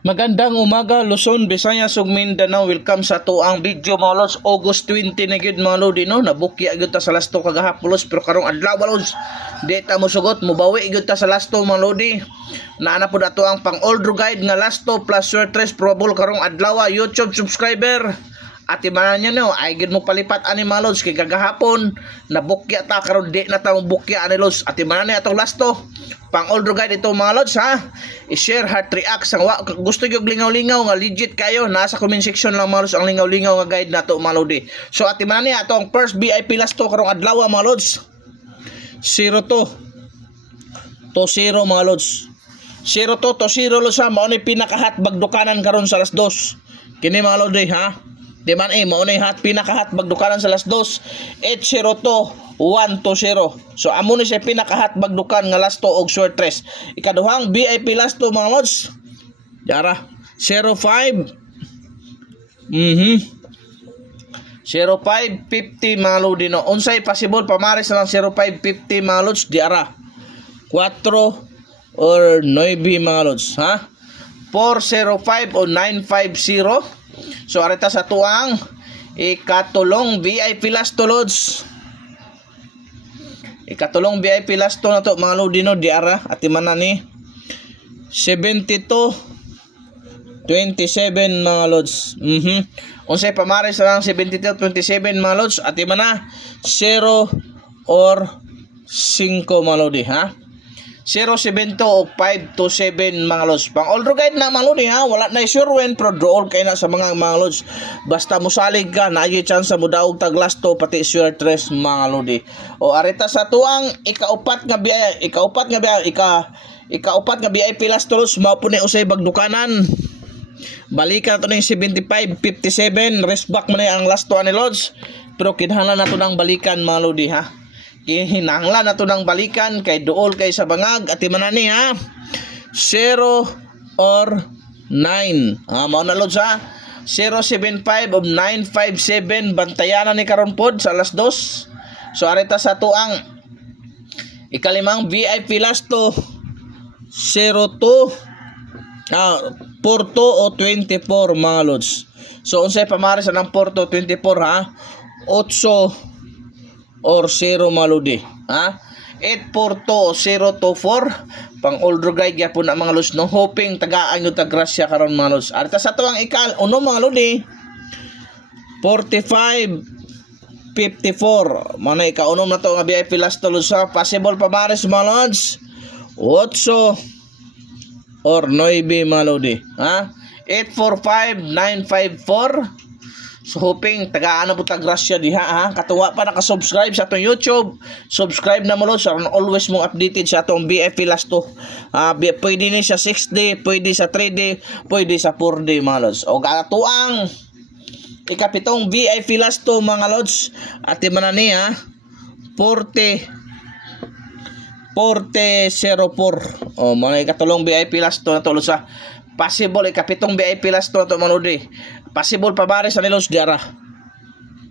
Magandang umaga, Luzon, Visayas ug Mindanao. Welcome sa tuang video mga lods. August 20 na gyud mga lodi no. Nabukya gyud ta sa lasto kagahapolos pero karong adlaw lods. Di ta mo sugot, mubawi gyud ta sa lasto mga lodi. Naana pod ato ang pang-oldro guide nga lasto plus suertres probable karong adlaw YouTube subscriber. At ibanan niya no, ay gid mo palipat ani mga lods kay kagahapon nabukya ta karon di na ta mo bukya ani lods. At ibanan niya atong lasto pang-oldro guide ito mga lods ha. I-share, heart react sang gusto gyud lingaw-lingaw nga legit kayo, nasa comment section lang mga lods ang lingaw-lingaw nga guide nato mga lodi. So at ibanan niya atong first VIP lasto karong adlaw mga lods. 0 to 0 mga lods. 0 to 0 lods ha. Mao ni pinakahat bagdukanan karon sa alas 2. Kini mga lodi ha. Di man mao ni hat pinakahat bagdukanan sa alas 2. 8-0 to 1-0. So amo ni siya pinakahat bagdukan nga lasto og suertres. Ikaduhang VIP lasto mga lods. Yara 05 0550 mga lodi no. Unsay possible pamares na lang 0550 mga lods diara 4 or 9 mga lods ha. 405 o 950. So arita sa tuang ikatulong VIP lasto lods. Ikatulong VIP lasto na to mga lodi no diara at imana ni 72 27 mga lods. Unsay pamares na lang 72 27 mga lods at imana 0 or 5 mga lodi ha. 0-7 o 5-7 mga lods. Pang oldro guide na mga lodi ha. Wala na sure when pero draw kay na sa mga lods. Basta musalig ka na ay chance mo daog taglasto pati suertres mga lodi. O arita sa tuang ikaupat nga VIP lasto lods mao po ni usay bagdukanan. Balikan nato ning 75-57 rest back man ang lasto ani lods. Pero kinahanglan nato nang balikan mga lodi ha. Hinanglan nato ng balikan kay duol kay sa bangag at imanani ha 0 or 9 mao na lods ha 075 of 957 bantayan na ni karon pod sa alas 2. So arita sa tuang ikalimang VIP lasto 02 Porto o 24 mga lods. So unsay pamares ng Porto 24 ha 8 or 0 maludi ha 842 024 pang oldro guide gyapon na mga lods no hoping tagaan yung tagrasya karon mga lods. Arita sa tuwang uno mga lodi 45 54 mana ikaunom na to nga VIP last lods ha. Possible pamares mga lods 8 or 9 mga lodi ha 845 954. So hoping tagaan na po tagrasya diha ha. Katuwa pa naka-subscribe sa atong YouTube. Subscribe na mo lods aron always mong updated sa atong VIP lasto. Pwede ni sa 6D, pwede sa 3D, pwede sa 4D mga lods. O katuang ikapitong VIP lasto mga lods. At man ni ha 40 04. O mga ikatulong VIP lasto na to lods ha. Possible ikapitong VIP lasto na to mga lodi. Possible pamares sa nilos diara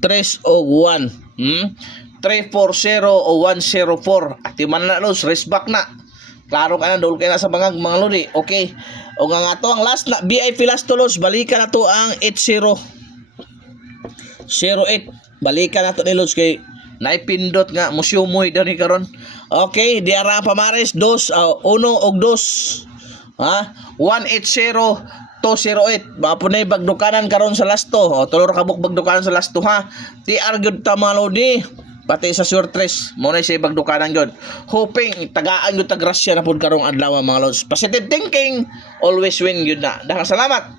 3 o 1 340 o 104 at iman na los race back na klaro ka na dol kay na sa bangag mga lodi. Okay o nga to ang last na VIP last to los balikan na to ang 80 08 balikan na to ni los kay naipindot nga musyumoy daw ni karon. Okay diara pamares 1 og 2 ha 180 208 mapunay bagdukanan karon sa lasto o tulor kabuk bagdukanan sa lasto ha TR gyud ta mga lodi pati sa suertres mo na siya bagdukanan gyud hoping tagaan gyud tagrasya na pud karong adlaw mga lods. Positive thinking always win gyud na. Daghang salamat.